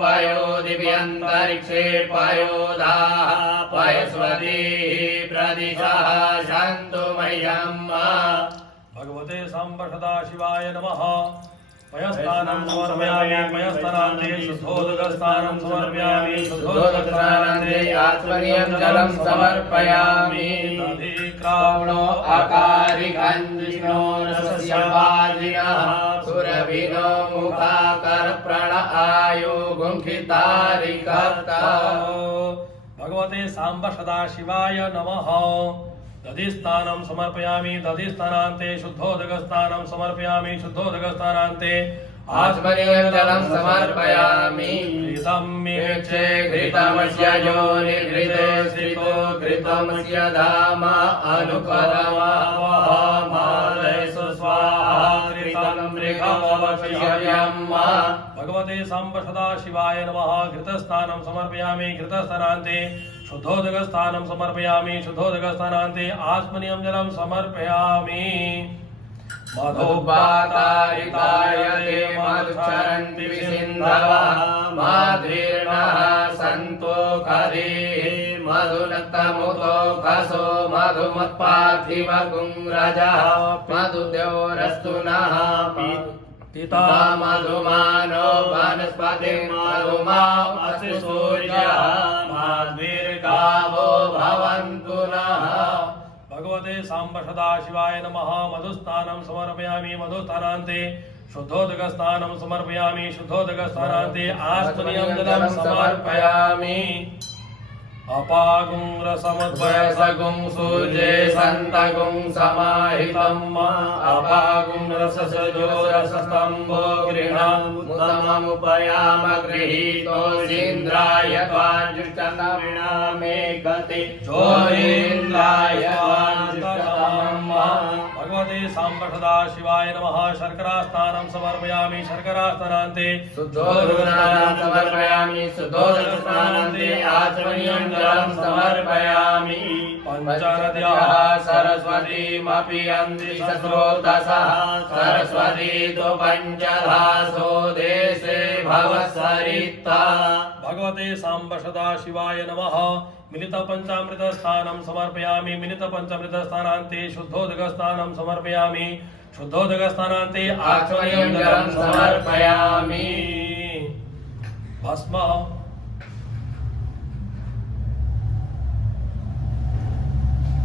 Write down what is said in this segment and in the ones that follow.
पयो दिव्यन्तरिक्षे पयोदाः पयस्वती प्रदिशः शन्तु मह्यम्। भगवते सांब सदाशिवाय नमः। पयस्नानं समर्पयामि पयस्नानान्ते शुद्धोदकस्नानं समर्पयामि शुद्धोदकस्नानान्ते आचमनीयं जलं समर्पयामि। दधिक्रावणो अकारिकं विष्णो रसस्यवादिनः सुरभिनो मुखाकर प्रण आयु गुंखितारिकर्ता। भगवते सांब सदाशिवाय नमः। दधिस्नानं समर्पयामि दधिस्नानान्ते शुद्धोदकस्नानं समर्पयामि शुद्धोदकस्नानान्ते आचमनीयं जलं समर्पयामि। घृतं मेक्षे घृतमस्य योनिघृते श्रितो घृतमस्य धाम अनुकरमवहमालयसु स्वाहा घृतं मृगमवक्ष्यम्। भगवते सांब सदाशिवाय नमः। घृतस्नानं समर्पयामि घृतस्नानान्ते शुद्धोदकस्नानं समर्पयामि शुद्धोदकस्नानान्ते आचमनीयं जलं समर्पयामि। मधुपातारिताय ते मधुचरन्ति सिन्धवः माधीर्णः सन्तोषधीः मधुनक्तमुतो खसो मधुमत्पार्थिव गुंरजः मधुद्योरस्तु नः पिता मधुमानो वनस्पति मधुमामसि सूर्यः माध्वीर्गावो भवन्तु नः। भगवते सांब सदाशिवाय नमः। मधुस्नानं समर्पयामि मधुस्नानान्ते शुद्धोदकस्नानं समर्पयामि शुद्धोदकस्नानान्ते आचमनीयं जलं समर्पयामि। अपागुं रसमुद्वयसगुं सूर्ये सन्तगुं समाहितम् अपागुं रससजो रसस्तम्भो गृहामुत्तममुपयाम गृहीतोऽसीन्द्राय त्वाञ्जुष्टनविणामे गति चोरीन्द्राय भगवते सांब सदाशिवाय नमः। शर्करास्नानं समर्पयामि शर्करास्नानान्ते शुद्धोदकस्नानं समर्पयामि शुद्धोदकस्नानान्ते आचमनीयं जलं समर्पयामि। पञ्चनद्यः सरस्वतीमपि यन्ति स्रोतसः सरस्वती तु पञ्चधासो देशे भवसरिता। भगवते सांब सदाशिवाय नमः। मिलित पंचामृत स्नानं समर्पयामि मिलित पंचामृत स्नानान्ते शुद्धोदकस्नानं समर्पयामि शुद्धोदकस्नानान्ते आचमनीयं जलं समर्पयामि। भस्म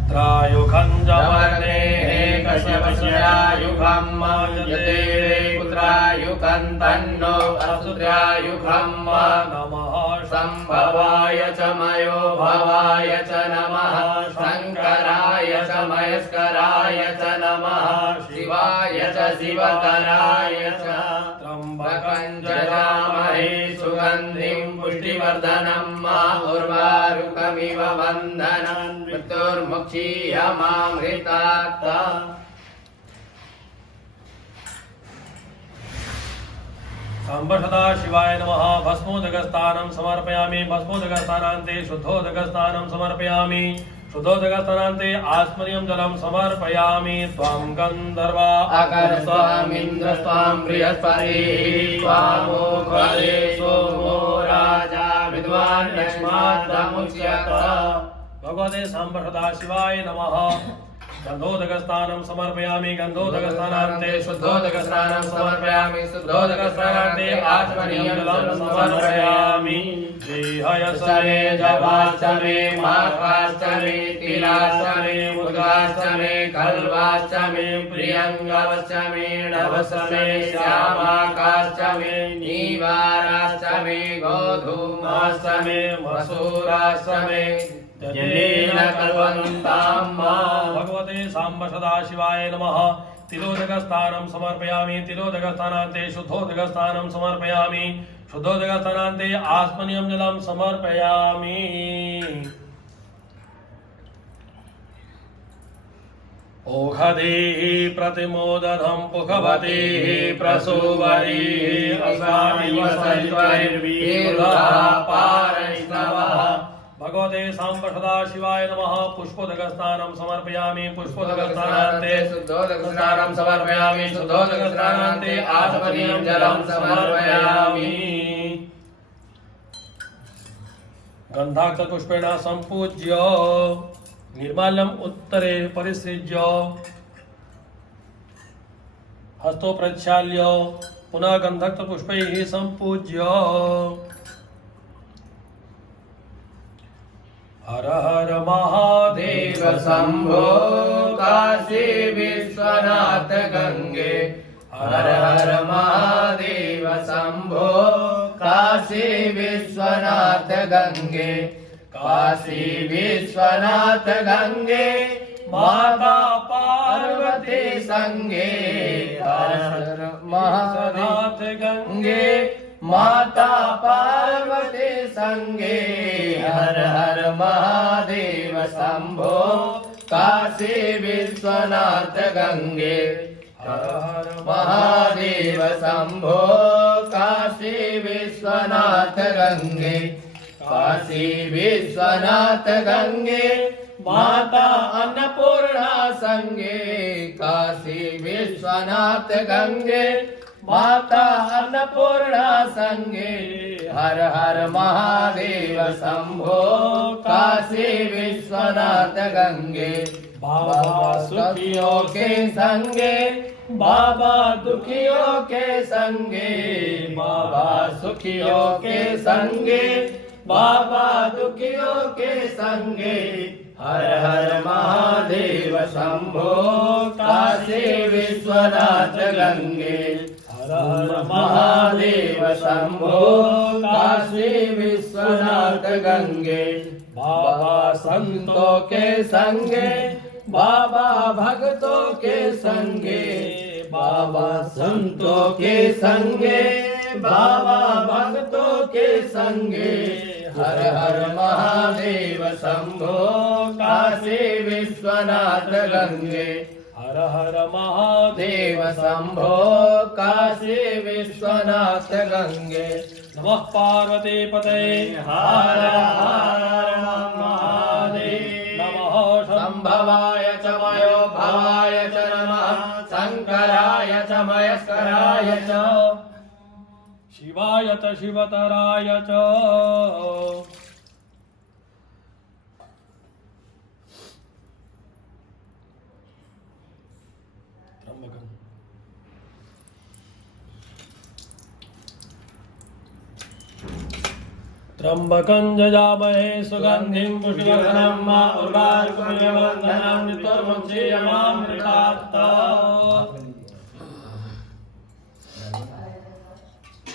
त्रायुखं जवर्णे कश्यपस्यायुखं यते पुत्रायुखं तन्नो असुत्रायुखं नमः संभवाय च मयो भवाय च नमः शंकराय च मयस्कराय च नमः शिवाय च शिवतराय च त्र्यंबकं जजामहे सुगन्धिं पुष्टिवर्धनं उर्वारुकमिव वन्दनं मृत्युर्मुक्षीयमामृतात्। सांब सदाशिवाय नमः। भस्मोदकस्नानं समर्पयामि भस्मोदकस्नानान्ते शुद्धोदकस्नानं समर्पयामि शुद्धोदकस्नानान्ते आचमनीयं जलं समर्पयामि। त्वं गन्धर्वा अकर्स्वामिन्द्र स्वां बृहस्पतिः स्वामोघरे सोमो राजा विद्वान् लक्ष्माद्मुच्यत। भगवते सांब सदाशिवाय नमः। गन्धोदकस्नानं समर्पयामि गन्धोदकस्नानान्ते शुद्धोदकस्नानं समर्पयामि शुद्धोदकस्नानान्ते आचमनीयं जलं समर्पयामि। देहयसमे जवाष्टमे माघाष्टमे तिलाष्टमे मुद्गाष्टमे कल्वाष्टमे प्रियङ्गवष्टमे नवष्टमे श्यामाकाष्टमे नीवाराष्टमे गोधूमाष्टमे मसूराष्टमे जनेन कल्पन्ताम्। भगवते सांब सदाशिवाय नमः। तिलोदकस्नानं समर्पयामि तिलोदकस्नानान्ते शुद्धोदकस्नानं समर्पयामि शुद्धोदकस्नानान्ते आचमनीयं जलं समर्पयामि। ओषधीः प्रतिमोदनं पुखवतीः प्रसूवरीः असामिव सहितैर्वीरुधः पारैष्णवः। भगवते सांब सदाशिवाय नमः। पुष्पोदकस्नानं समर्पयामि पुष्पोदकस्नानान्ते शुद्धोदकस्नानं समर्पयामि शुद्धोदकस्नानान्ते आचमनीयं जलं समर्पयामि। गन्धाक्षपुष्पेण सम्पूज्य निर्माल्यम् उत्तरे परिसृज्य हस्तो प्रक्षाल्य पुनः गन्धक्तपुष्पैः सम्पूज्य हर हर महादेव देव शंभो काशी विश्वनाथ गंगे हर हर महादेव शंभो काशी विश्वनाथ गंगे काशी विश्वनाथ गंगे माता पार्वती संगे हर हर महादेव गंगे माता पार्वती संगे हर हर महादेव शंभो काशी विश्वनाथ गंगे हर हर महादेव शंभो काशी विश्वनाथ गंगे काशी विश्वनाथ गंगे माता अन्नपूर्णा संगे काशी विश्वनाथ गंगे माता अन्नपूर्णा संगे हर हर महादेव शंभो काशी विश्वनाथ गंगे बाबा सुखियों के संगे बाबा दुखियों के संगे बाबा सुखियों के संगे बाबा दुखियों के संगे हर हर महादेव शंभो काशी विश्वनाथ गंगे हर हर महादेव शंभो काशी विश्वनाथ गंगे बाबा संतों के संगे बाबा भक्तों के संगे बाबा संतों के संगे बाबा भक्तों के संगे हर हर महादेव शंभो काशी विश्वनाथ गंगे हर हर महादेव शंभो काशी विश्वनाथ गंगे नमः पार्वती पते हर हर महादेव नमः शंभवाय च मयो भवाय च नमः शंकराय च मयस्कराय च शिवाय च शिवतराय च त्र्यंबकं जजामहे सुगंधिं पुष्टिवर्धनम् उर्वारुकमिव वन्दनं नित्यमुच्यमामृतात्